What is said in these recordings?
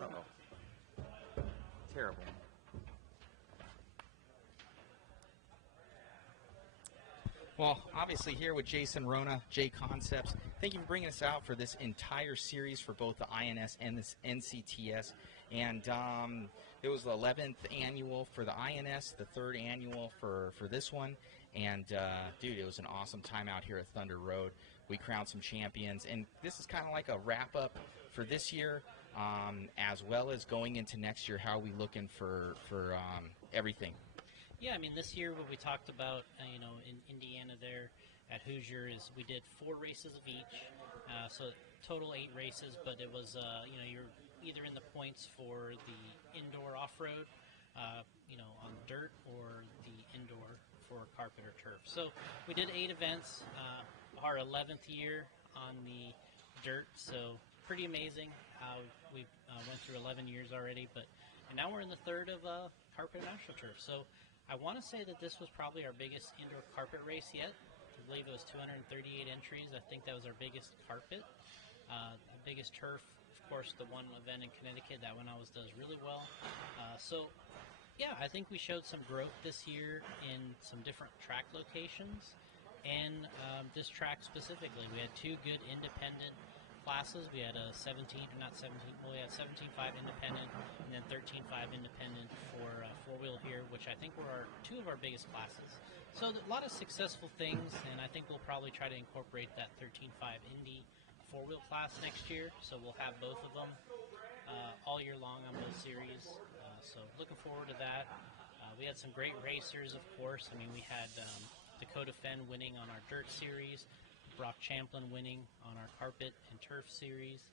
Uh-oh. Terrible. Well, obviously here with Jason Rona, JConcepts, thank you for bringing us out for this entire series for both the INS and this NCTS. And it was the 11th annual for the INS, the 3rd annual for this one. And, dude, it was an awesome time out here at Thunder Road. We crowned some champions. And this is kind of like a wrap-up for this year, as well as going into next year. How are we looking for everything? Yeah, I mean, this year what we talked about, in Indiana there at Hoosier is we did 4 races of each, so total 8 races, but it was, you're either in the points for the indoor off-road, on dirt, or the indoor for carpet or turf. So we did 8 events, our 11th year on the dirt, so pretty amazing. We went through 11 years already, and now we're in the 3rd of carpet and astroturf. So I want to say that this was probably our biggest indoor carpet race yet. I believe it was 238 entries. I think that was our biggest carpet. The biggest turf, of course, the one event in Connecticut, that one always does really well. Yeah, I think we showed some growth this year in some different track locations. And this track specifically, we had 2 good independent classes. We had a 17.5 independent and then 13.5 independent for four-wheel here, which I think were 2 of our biggest classes. So a lot of successful things, and I think we'll probably try to incorporate that 13.5 Indy four-wheel class next year. So we'll have both of them all year long on both series. So looking forward to that. We had some great racers, of course. I mean, we had Dakota Fenn winning on our dirt series, Brock Champlin winning on our carpet and turf series,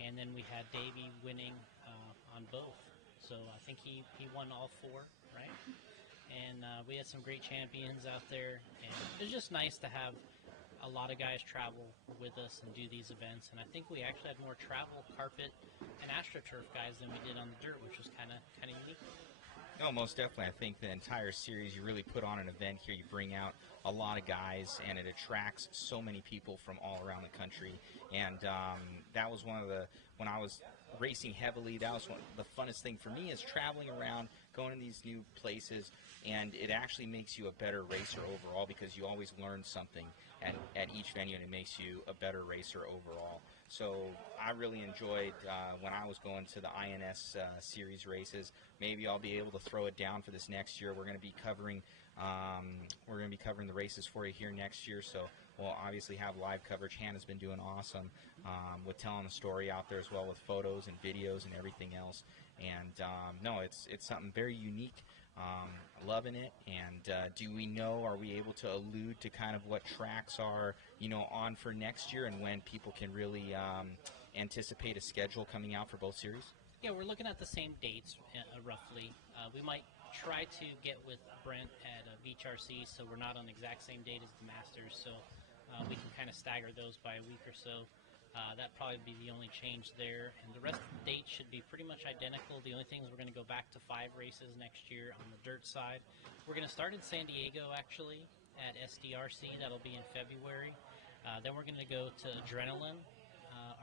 and then we had Davey winning on both. So I think he won all 4, right? And we had some great champions out there, and it was just nice to have a lot of guys travel with us and do these events. And I think we actually had more travel, carpet, and astroturf guys than we did on the dirt, which was kind of unique. No, most definitely. I think the entire series, you really put on an event here. You bring out a lot of guys, and it attracts so many people from all around the country. And that was one of the, when I was racing heavily, that was one the funnest thing for me, is traveling around, going to these new places, and it actually makes you a better racer overall, because you always learn something at each venue, and it makes you a better racer overall. So I really enjoyed when I was going to the INS series races. Maybe I'll be able to throw it down for this next year. We're going to be covering the races for you here next year. So we'll obviously have live coverage. Hannah's been doing awesome with telling the story out there, as well with photos and videos and everything else. And no, it's something very unique. Loving it. And are we able to allude to kind of what tracks are, on for next year, and when people can really anticipate a schedule coming out for both series? Yeah, we're looking at the same dates, roughly. We might try to get with Brent at Beach RC, so we're not on the exact same date as the Masters, so we can kind of stagger those by a week or so. That'd probably be the only change there, and the rest of the dates should be pretty much identical. The only thing is we're going to go back to 5 races next year on the dirt side. We're going to start in San Diego, actually, at SDRC. That'll be in February. Then we're going to go to Adrenaline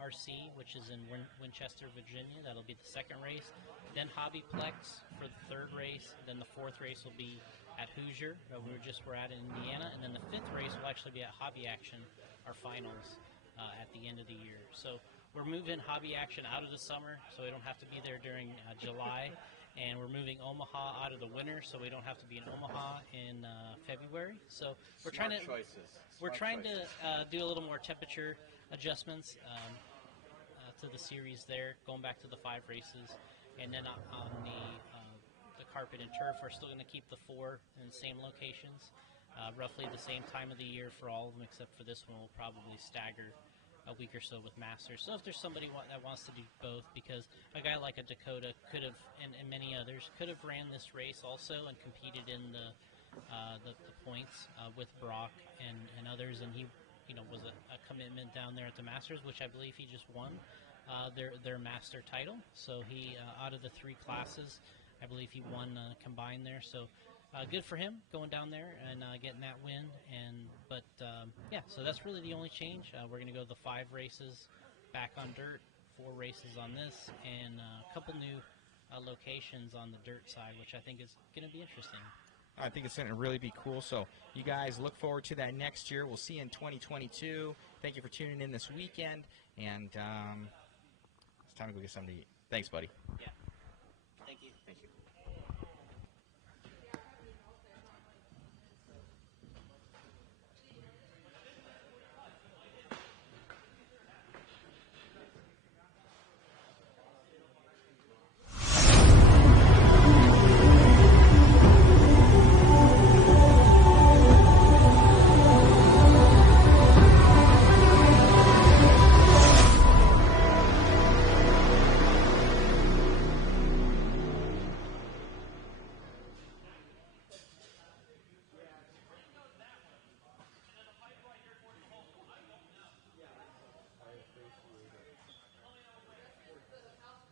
RC, which is in Winchester, Virginia. That'll be the 2nd race. Then Hobbyplex for the 3rd race. Then the 4th race will be at Hoosier, where we're at in Indiana. And then the 5th race will actually be at Hobby Action, our finals, at the end of the year. So we're moving Hobby Action out of the summer, so we don't have to be there during July. And we're moving Omaha out of the winter, so we don't have to be in Omaha in February. So we're trying to do a little more temperature adjustments to the series there, going back to the 5 races. And then on the carpet and turf, we're still going to keep the 4 in the same locations, roughly the same time of the year for all of them, except for this one. We'll probably stagger a week or so with Masters. So if there's somebody that wants to do both, because a guy like a Dakota could have, and many others, could have ran this race also and competed in the points with Brock and others, and he was a commitment down there at the Masters, which I believe he just won their Master title. So he, out of the 3 classes, I believe he won combined there. So good for him going down there and getting that win. Yeah, so that's really the only change. We're going to go the 5 races back on dirt 4 races on this, and a couple new locations on the dirt side, which I think is going to be interesting. I think it's going to really be cool. So you guys look forward to that next year. We'll see you in 2022. Thank you for tuning in this weekend. And it's time to go get something to eat. Thanks, buddy. Yeah. Thank you. Thank you.